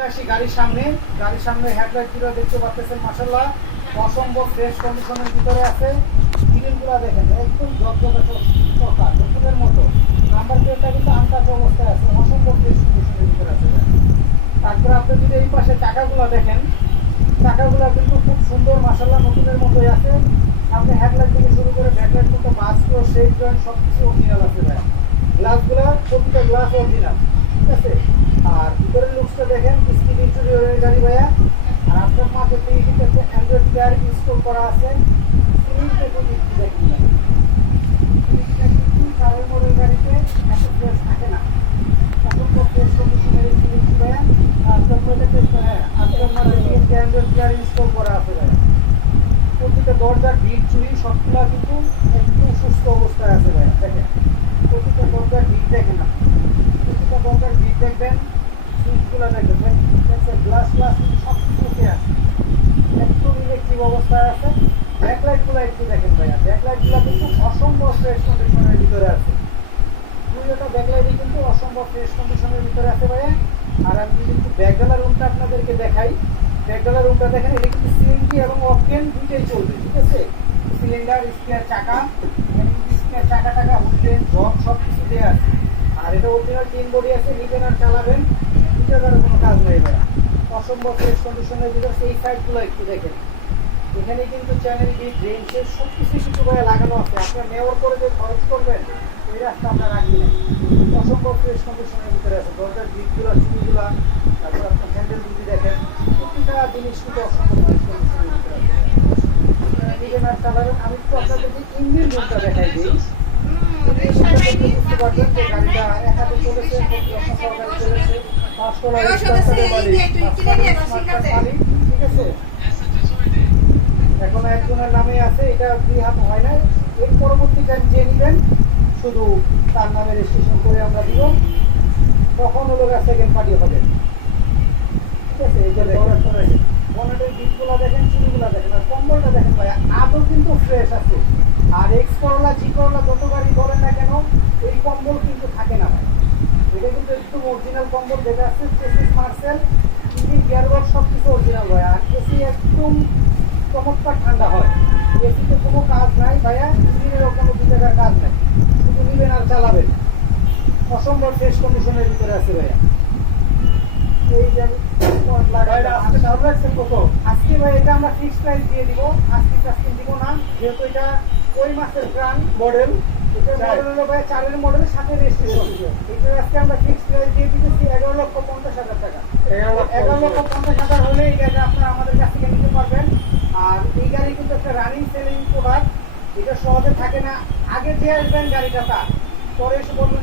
চলে আসি গাড়ির সামনে হেডলাইট গুলো দেখতে পাচ্ছেন মাশাআল্লাহ অসম্ভব ফ্রেশ কন্ডিশনের ভিতরে আছে। গ্রিলগুলো দেখেন একদম ঝকঝকে চকা নতুনের মতো। নাম্বার প্লেটটা কিন্তু আনটাচ অবস্থায় আছে, অসম্ভব ফ্রেশ কন্ডিশনের ভিতরে আছে। তারপরে আপনি যদি এই পাশে চাকাগুলো দেখেন, চাকাগুলো কিন্তু খুব সুন্দর মাশাআল্লাহ নতুনের মতোই আছে। আপনি হেডলাইট থেকে শুরু করে ব্যাকলাইট পর্যন্ত বাসগুলো শেপ জয়েন্ট সবকিছু অরিজিনাল আছে ভাই। গ্লাসগুলো প্রতিটা গ্লাস অরিজিনাল, ঠিক আছে। আর ভিতরের লুকসটা দেখেন, স্কিন ইন্টেরিয়রের গাড়ি ভাইয়া। আর আপনার মাঝে থেকে কিন্তু একটা অ্যান্ড্রয়েড প্লেয়ার ইনস্টল করা আছে। সিলিংটা যদি দেখেন না, সিলিংটা কিন্তু কারোর মোড়ের গাড়িতে এত ফ্রেশ থাকে না, অসম্ভব ফ্রেশ কন্ডিশনের এই সিলিংটি ভাইয়া। আর তারপরে আপনার মাঝে থেকে একটা অ্যান্ড্রয়েড প্লেয়ার ইনস্টল করা আছে ভাইয়া। প্রতিটা দরজার ভিড় চুরি সবগুলা কিন্তু একটু সুস্থ অবস্থায় আছে ভাইয়া। দেখেন প্রতিটা দরজার ভিড় দেখেন না, প্রতিটা দরজার ভিড় দেখবেন, সুইচগুলো দেখবেন, গ্লাস কিন্তু সব কিছু উঠে আসে, একদম ইলেকট্রিক অবস্থায় আছে। ব্যাকলাইটগুলো একটু দেখেন ভাইয়া, ব্যাকলাইটগুলো কিন্তু অসম্ভব ফ্রেশ কন্ডিশনের ভিতরে আছে। দুইটা ব্যাকলাইটই কিন্তু অসম্ভব ফ্রেশ কন্ডিশনের ভিতরে আছে ভাইয়া। আর আমি যদি একটু ব্যাকডালার রুমটা আপনাদেরকে দেখাই, ব্যাকডালার রুমটা দেখেন, এটা কিন্তু সিএনজি এবং অকটেন দুইটাই চলবে, ঠিক আছে। সিলিন্ডার, স্পেয়ার চাকা, স্পেয়ার চাকা টাকা হুইলেন জব সব কিছু দেওয়া আছে। আর এটা অরিজিনাল টিন বডি আছে, নিবেন আর চালাবেন, দুটার কোনো কাজ নেই ভাইয়া। অসম্ভব ফ্রেশ কন্ডিশনের ভিতরে। এই সাইডগুলো একটু দেখেন, এখানে কিন্তু চ্যানেল গেট রেঞ্জের সব কিছু কিছু করে লাগানো আছে। আপনার নেওয়ার পরে যে খরচ করবেন ওই রাস্তা আপনার রাখি নেই। অসম্ভব ফ্রেশ কন্ডিশনের ভিতরে আছে। দরজার দিকগুলো, চুরিগুলো, তারপর আপনার হ্যান্ডেল যদি দেখেন, প্রতিটা জিনিস কিন্তু অসম্ভব ফ্রেশ কন্ডিশনের ভিতরে আছে। নিবেন আর চালাবেন। আমি তো আপনাদেরকে ইঞ্জিন রুমটা দেখাই দিই। বুঝতে পারবেন যে গাড়িটা এক হাতে চলেছে, যত্ন সহকারে চলেছে, 5 তলার স্ট্রাকচারের মালিক, ঠিক আছে। এখন একজনের নামে আছে, এটা 2 হাত হয় না। এর পরবর্তী টাইম যে নেবেন শুধু তার নামে রেজিস্ট্রেশন করে আমরা দিব, তখন হলো সেকেন্ড পার্টি হবে, ঠিক আছে। এই যে বনেটের দিকগুলো দেখেন, চুরিগুলো দেখেন, আর কম্বলটা দেখেন ভাই, আদৌ কিন্তু ফ্রেশ আছে। আর এক্স করলা, জি করলা যত গাড়ি বলেন না কেন, এই কম্বল কিন্তু থাকে না ভাই। এটা কিন্তু একদম অরিজিনাল কম্বল যেটা আছে, চেসিস মার্সেল, ইঞ্জিন গিয়ারবক্স সব কিছু অরিজিনাল ভাই। আর এসি একদম চমৎকার ঠান্ডা হয়। এসিতে কোনো কাজ নাই ভাইয়া, ইঞ্জিনেরও কোনো দু জায়গার কাজ নাই, শুধু নিবেন আর চালাবেন। অসম্ভব ফ্রেশ কন্ডিশনের ভিতরে আছে ভাইয়া। এই যে আজকে ভাই এটা আমরা ফিক্সড প্রাইস দিয়ে দিব, আজকে কাস্টিং দিব না, যেহেতু এটা ওই মাসের প্রাণ মডেল। এটা মডেল হলো ভাই 4 মডেলের সাথে রেজিস্ট্রেশন। এটা আজকে আমরা ফিক্সড প্রাইস দিয়ে দিতেছি 11,50,000 টাকা। 11,50,000 হলে এই গাড়িটা আপনারা আমাদের কাছ থেকে নিতে পারবেন। আর এই গাড়ি কিন্তু একটা রানিং সেলিং প্রোডাক্ট, এটা সহজে থাকে না। আগে যে আসবেন গাড়িটা তার পরে এসে বলবেন